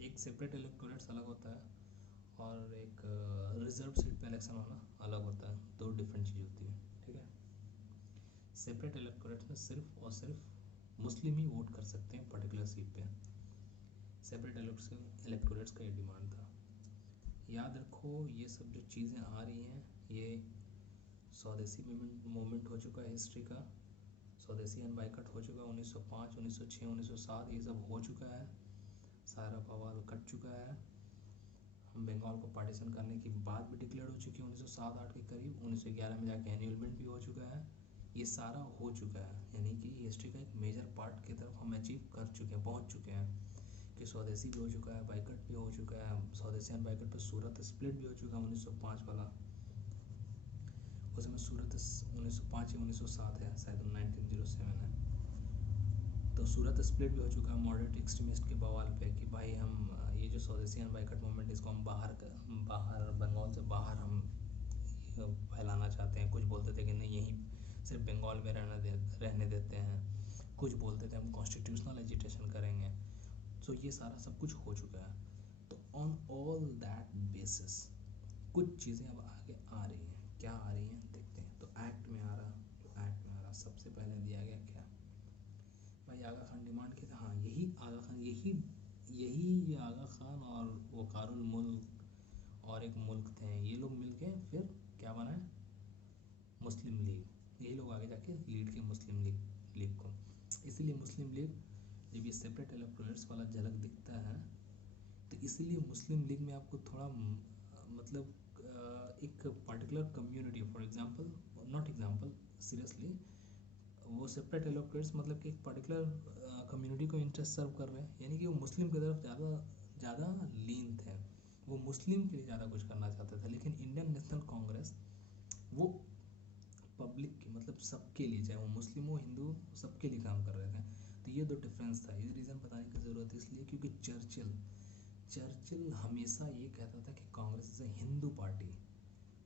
एक सेपरेट इलेक्टोरेट्स अलग होता है, और एक रिजर्व सीट पे इलेक्शन होना अलग होता है, दो डिफरेंट चीज़ होती है, ठीक है। सेपरेट इलेक्टोरेट्स में सिर्फ और सिर्फ मुस्लिम ही वोट कर सकते हैं पर्टिकुलर सीट पे, सेपरेट इलेक्टोरेट्स का ये डिमांड था। याद रखो ये सब जो चीज़ें आ रही हैं, ये स्वदेशी मूवमेंट हो चुका है हिस्ट्री का, स्वदेशी एंड बाइकट हो चुका है 1905, 1906, 1907, ये सब हो चुका है, सारा बवाल कट चुका है। हम बंगाल को पार्टीशन करने की बात भी डिक्लेयर हो चुकी है 1907-8 के करीब, 1911 में जाके एनुअलमेंट भी हो चुका है, ये सारा हो चुका है, यानी कि हिस्ट्री का एक मेजर पार्ट की तरफ हम अचीव कर चुके हैं, पहुंच चुके हैं, कि स्वदेशी भी हो चुका है, बाइकट भी हो चुका है, स्वदेशी एंड बाइकट पर सूरत स्प्लिट भी हो चुका है 1905 वाला, उस समय सूरत 1905 या 1907 है शायद, 1907 है, तो सूरत स्प्लिट भी हो चुका है मॉडरेट एक्सट्रीमिस्ट के बवाल पे, कि भाई हम ये जो स्वदेशी एंड बाइकट मूवमेंट, इसको हम बाहर बंगाल से बाहर हम फैलाना चाहते हैं। कुछ बोलते थे कि नहीं यहीं सिर्फ बंगाल में रहने देते हैं, कुछ बोलते थे हम कॉन्स्टिट्यूशनल एजिटेशन करेंगे, तो ये सारा सब कुछ हो चुका है। तो ऑन ऑल दैट बेसिस कुछ चीज़ें अब आगे आ रही हैं। क्या आ रही हैं देखते हैं। तो एक्ट में आ रहा, जो एक्ट में आ रहा सबसे पहले दिया गया क्या, भाई आगा खान डिमांड किया था, हाँ यही आगा खान, यही यही आगा खान और वकारुल मुल्क और एक मुल्क थे, ये लोग मिलके फिर क्या बनाए, मुस्लिम लीग। यही लोग आगे जाके लीड किए मुस्लिम लीग को। इसीलिए मुस्लिम लीग, जब ये सेपरेट इलेक्टोरेट्स वाला झलक दिखता है, तो इसीलिए मुस्लिम लीग में आपको थोड़ा मतलब एक particular community, for example, not example, seriously, वो सेपरेट इलेक्टोरेट्स मतलब कि एक पर्टिकुलर कम्युनिटी को इंटरेस्ट सर्व कर रहे हैं, यानी कि वो मुस्लिम की तरफ ज़्यादा ज़्यादा लीन थे, वो मुस्लिम के लिए ज़्यादा कुछ करना चाहते थे। लेकिन इंडियन नेशनल कांग्रेस वो पब्लिक की, मतलब सबके लिए, चाहे वो मुस्लिम हो हिंदू, सबके लिए काम कर रहे थे। तो ये दो डिफरेंस था। ये रीज़न बताने की ज़रूरत है इसलिए क्योंकि चर्चिल हमेशा ये कहता था कि Congress is a Hindu party,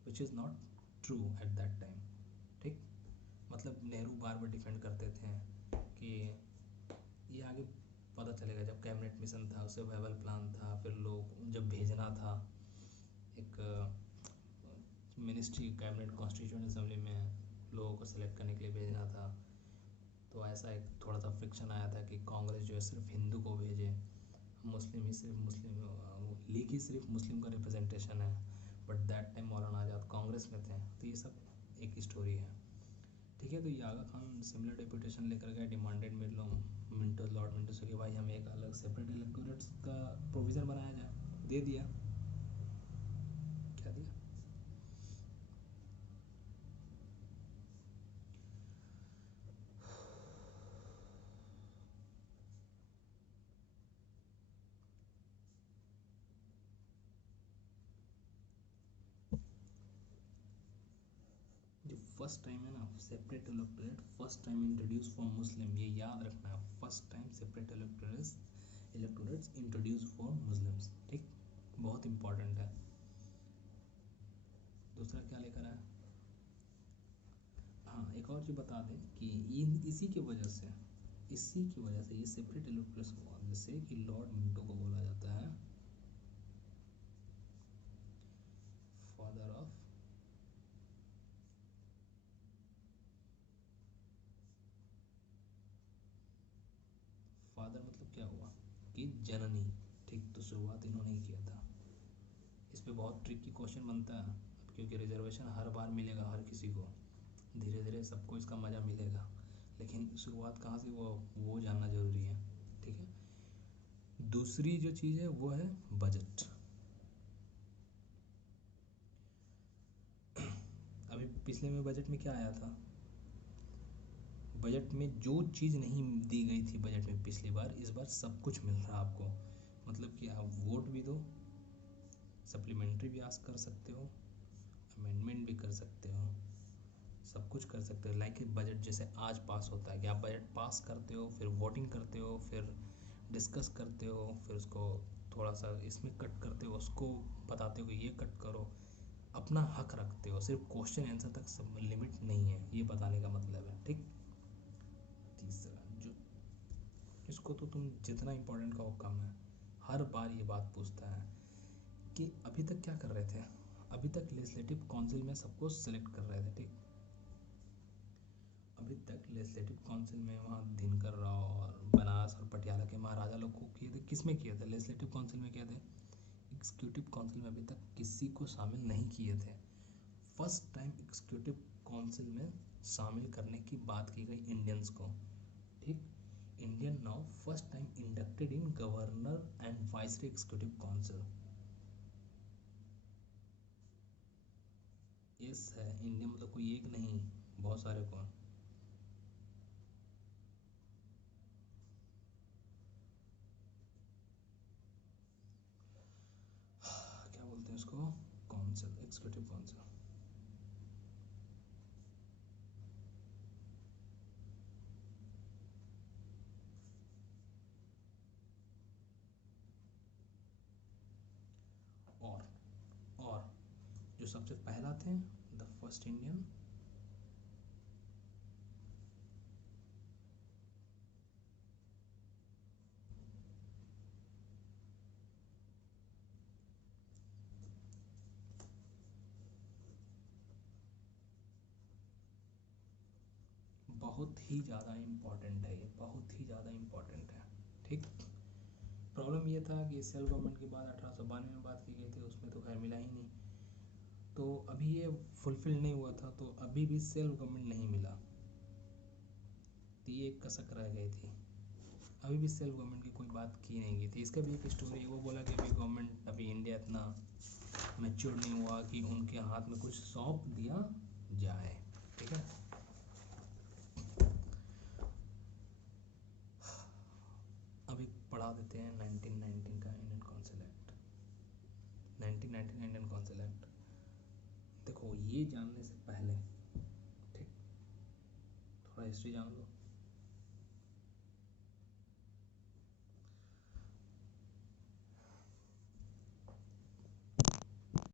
which is not true at that time. ठीक, मतलब नेहरू बार बार डिफेंड करते थे कि ये आगे पता चलेगा, जब कैबिनेट मिशन था, उससे वाइबल प्लान था, फिर लोग जब भेजना था एक मिनिस्ट्री, कैबिनेट कॉन्स्टिट्यूएंट असेंबली में लोगों को सिलेक्ट करने के लिए भेजना था, तो ऐसा एक थोड़ा सा फ्रिक्शन आया था कि कांग्रेस जो है सिर्फ हिंदू को भेजे, मुस्लिम ही सिर्फ मुस्लिम, लीग ही सिर्फ मुस्लिम का रिप्रेजेंटेशन है। बट दैट टाइम मौलाना आज़ाद कांग्रेस में थे। तो ये सब एक स्टोरी है। ठीक है, तो ये आगा खान सिमिलर डेपुटेशन लेकर गए, डिमांडेड मिंटो, लॉर्ड मिंटो से कि भाई हमें एक अलग सेपरेट इलेक्टोरेट्स का प्रोविज़न बनाया जाए। दे दिया, क्या दिया, जो फर्स्ट टाइम है ना separate electorate, first time introduce for Muslim, ये याद रखना है, first time separate electorates introduce for Muslims. ठीक, बहुत इंपॉर्टेंट है। दूसरा क्या लेकर आया, हाँ एक और चीज़ बता दें कि इसी की वजह से ये सेपरेट इलेक्टोरेट्स हुआ, जैसे कि लॉर्ड मिंटो को बोला जाता है फादर ऑफ, फादर मतलब क्या हुआ कि जननी। ठीक, तो शुरुआत इन्होंने ही किया था। इस पे बहुत ट्रिकी क्वेश्चन बनता है, क्योंकि रिजर्वेशन हर बार मिलेगा हर किसी को, धीरे धीरे सबको इसका मज़ा मिलेगा, लेकिन शुरुआत कहाँ से वो जानना ज़रूरी है। ठीक है, दूसरी जो चीज़ है वो है बजट। अभी पिछले में बजट में क्या आया था, बजट में जो चीज़ नहीं दी गई थी बजट में पिछली बार, इस बार सब कुछ मिल रहा है आपको। मतलब कि आप वोट भी दो, सप्लीमेंट्री भी आस्क कर सकते हो, अमेंडमेंट भी कर सकते हो, सब कुछ कर सकते हो। लाइक बजट जैसे आज पास होता है कि आप बजट पास करते हो, फिर वोटिंग करते हो, फिर डिस्कस करते हो, फिर उसको थोड़ा सा इसमें कट करते हो, उसको बताते हो कि ये कट करो, अपना हक रखते हो, सिर्फ क्वेश्चन आंसर तक सब लिमिट नहीं है, ये बताने का मतलब है। ठीक, तीसरा जो, इसको तो तुम जितना इम्पोर्टेंट का वो कम है, हर बार ये बात पूछता है कि अभी तक क्या कर रहे थे, अभी तक लेजिस्लेटिव काउंसिल में सबको सेलेक्ट कर रहे थे। ठीक, अभी तक लेजिस्लेटिव काउंसिल में वहाँ दिनकर राव और बनारस और पटियाला के महाराजा लोग को किए थे, किस में किए थे, लेजिस्लेटिव काउंसिल में किए थे, एग्जीक्यूटिव काउंसिल में अभी तक किसी को शामिल नहीं किए थे। फर्स्ट टाइम एग्जीक्यूटिव काउंसिल में शामिल करने की बात की गई इंडियंस को। ठीक, Indian now first time inducted in governor and viceroy executive council. Yes है, इंडिया मतलब कोई एक नहीं, बहुत सारे को। क्या बोलते हैं इसको, काउंसिल, एग्जीक्यूटिव काउंसिल। और जो सबसे पहला थे, द फर्स्ट इंडियन, बहुत ही ज़्यादा इम्पॉर्टेंट है, ये बहुत ही ज़्यादा इम्पॉर्टेंट है। ठीक, प्रॉब्लम ये था कि सेल्फ गवर्नमेंट की बात 1892 में बात की गई थी, उसमें तो खैर मिला ही नहीं, तो अभी ये फुलफिल नहीं हुआ था, तो अभी भी सेल्फ गवर्नमेंट नहीं मिला, तो ये एक कसक रह गई थी, अभी भी सेल्फ गवर्नमेंट की कोई बात की नहीं गई थी। इसका भी एक स्टोरी है, वो बोला कि अभी गवर्नमेंट, अभी इंडिया इतना मैच्योर नहीं हुआ कि उनके हाथ में कुछ सौंप दिया जाए। ठीक है, अभी पढ़ा देते हैं 1919 का Indian council act. 1919 Indian council act, देखो ये जानने से पहले ठीक थोड़ा हिस्ट्री जान लो।